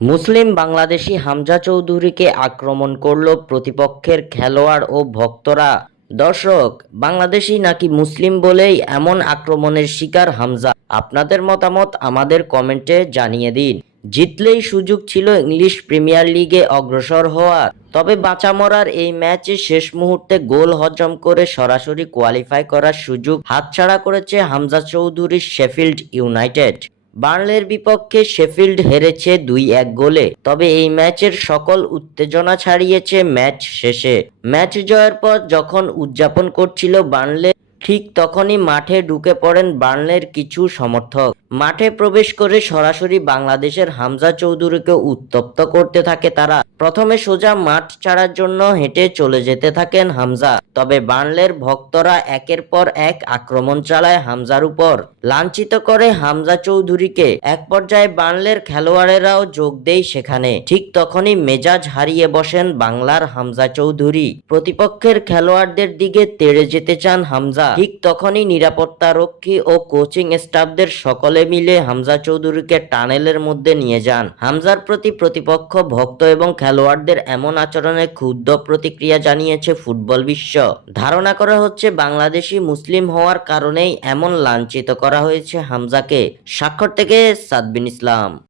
মুসলিম বাংলাদেশি হামজা চৌধুরীকে আক্রমণ করল প্রতিপক্ষের খেলোয়াড় ও ভক্তরা। দর্শক, বাংলাদেশি নাকি মুসলিম বলেই এমন আক্রমণের শিকার হামজা? আপনাদের মতামত আমাদের কমেন্টে জানিয়ে দিন। জিতলেই সুযোগ ছিল ইংলিশ প্রিমিয়ার লিগে অগ্রসর হওয়ার। তবে বাঁচা মরার এই ম্যাচে শেষ মুহূর্তে গোল হজম করে সরাসরি কোয়ালিফাই করার সুযোগ হাতছাড়া করেছে হামজা চৌধুরীর শেফিল্ড ইউনাইটেড। বার্নলের বিপক্ষে শেফিল্ড হেরেছে দুই এক গোলে। তবে এই ম্যাচের সকল উত্তেজনা ছাড়িয়েছে ম্যাচ শেষে। ম্যাচ জয়ের পর যখন উদযাপন করছিল বার্নলে ঠিক তখনই মাঠে ঢুকে পড়েন বার্নলের কিছু সমর্থক। মাঠে প্রবেশ করে সরাসরি বাংলাদেশের হামজা চৌধুরীকে উত্তপ্ত করতে থাকে তারা। প্রথমে সোজা মাঠ ছাড়ার জন্য হেঁটে চলে যেতে থাকেন হামজা। তবে বার্নলের ভক্তরা একের পর এক আক্রমণ চালায় হামজার উপর। লাঞ্ছিত করে হামজা চৌধুরীকে এক পর্যায়ে বার্নলের খেলোয়াড়েরাও যোগ দেয় সেখানে। ঠিক তখনই মেজাজ হারিয়ে বসেন বাংলার হামজা চৌধুরী। প্রতিপক্ষের খেলোয়াড়দের দিকে তেড়ে যেতে চান হামজা। ঠিক তখনই নিরাপত্তা রক্ষী ও কোচিং স্টাফদের সকলে মিলে হামজা চৌধুরীকে টানেলের মধ্যে নিয়ে যান। হামজার প্রতি প্রতিপক্ষ, ভক্ত এবং খেলোয়াড়দের এমন আচরণে ক্ষুব্ধ প্রতিক্রিয়া জানিয়েছে ফুটবল বিশ্ব। ধারণা করা হচ্ছে বাংলাদেশি মুসলিম হওয়ার কারণেই এমন লাঞ্ছিত করা হয়েছে হামজাকে। স্বাক্ষর থেকে সাদবিন ইসলাম।